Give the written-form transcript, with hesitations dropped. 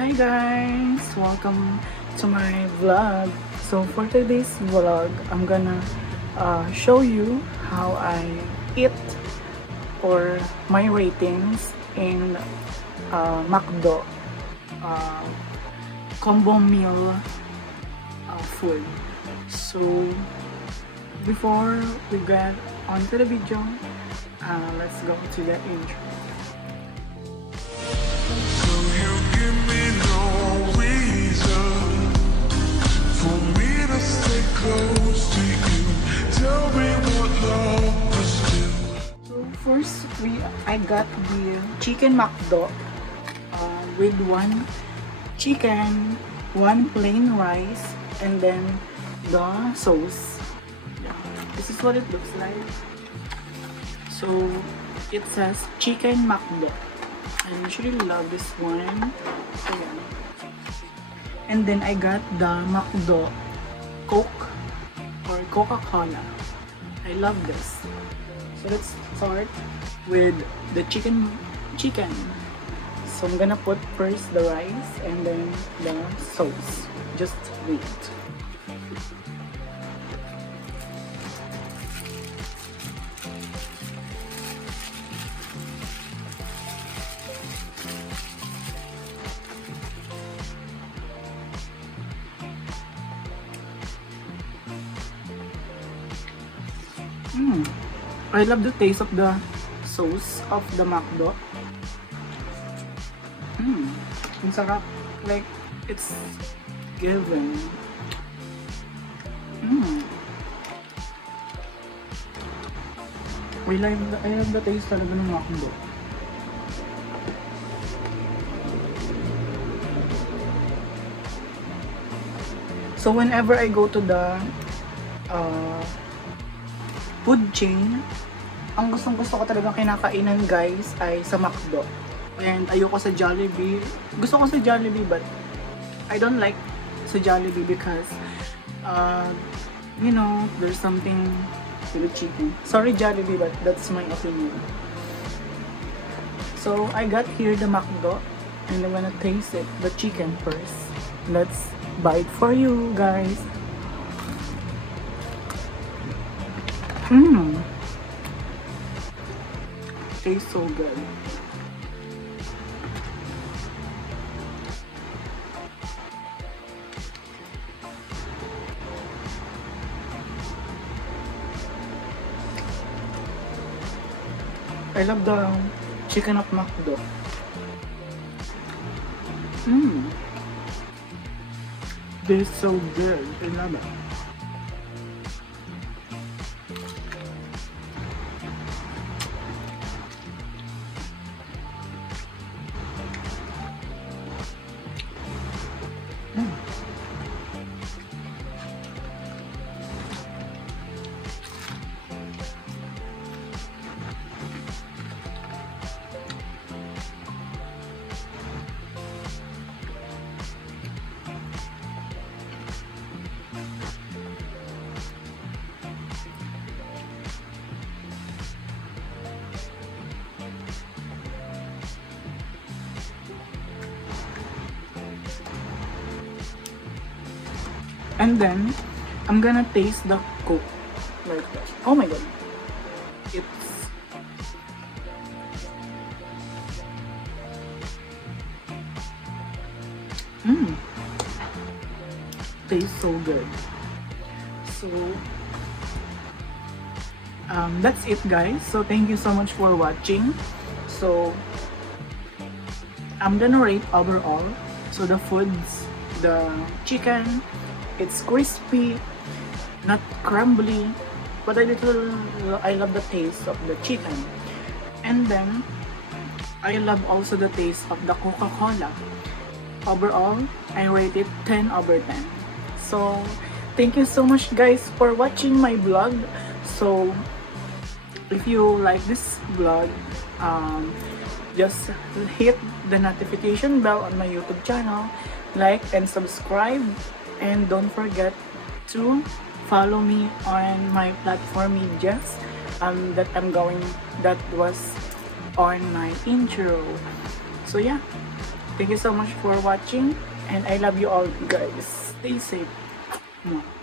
Hi guys! Welcome to my vlog. So for today's vlog, I'm gonna show you how I eat or my ratings in McDo uh, combo meal food. So before we get onto the video, let's go to the intro. You give me no reason for me to stay close to you. Tell me what love is still. So first, I got the chicken McDo with one chicken, one plain rice, and then the sauce. Yeah, this is what it looks like. So it says chicken McDo. I usually love this one. So, yeah. And then I got the McDo Coke or Coca-Cola. I love this. So let's start with the chicken. So I'm gonna put first the rice and then the sauce. Just wait. I love the taste of the sauce of the McDo. Ang sarap. Like, it's given. I love the taste talaga ng McDo. So whenever I go to the food chain, ang gustong-gusto ko talagang kinakainan guys ay sa McDo. And ayoko sa Jollibee. Gusto ko sa Jollibee but I don't like sa Jollibee because there's something with the chicken. Sorry Jollibee but that's my opinion. So I got here the McDo and I'm gonna taste it, the chicken first. Let's bite for you guys. Tastes so good. I love the chicken of McDo. This is so good. I love it. And then, I'm gonna taste the Coke like this. Oh my god. It's... Tastes so good. So, that's it guys. So, thank you so much for watching. So, I'm gonna rate overall. So, the foods, the chicken, it's crispy, not crumbly, but I love the taste of the chicken. And then, I love also the taste of the Coca-Cola. Overall, I rate it 10 over 10. So, thank you so much guys for watching my vlog. So, if you like this vlog, just hit the notification bell on my YouTube channel, like and subscribe. And don't forget to follow me on my platform medias that was on my intro. So yeah, Thank you so much for watching, and I love you all, guys. Stay safe. Mwah.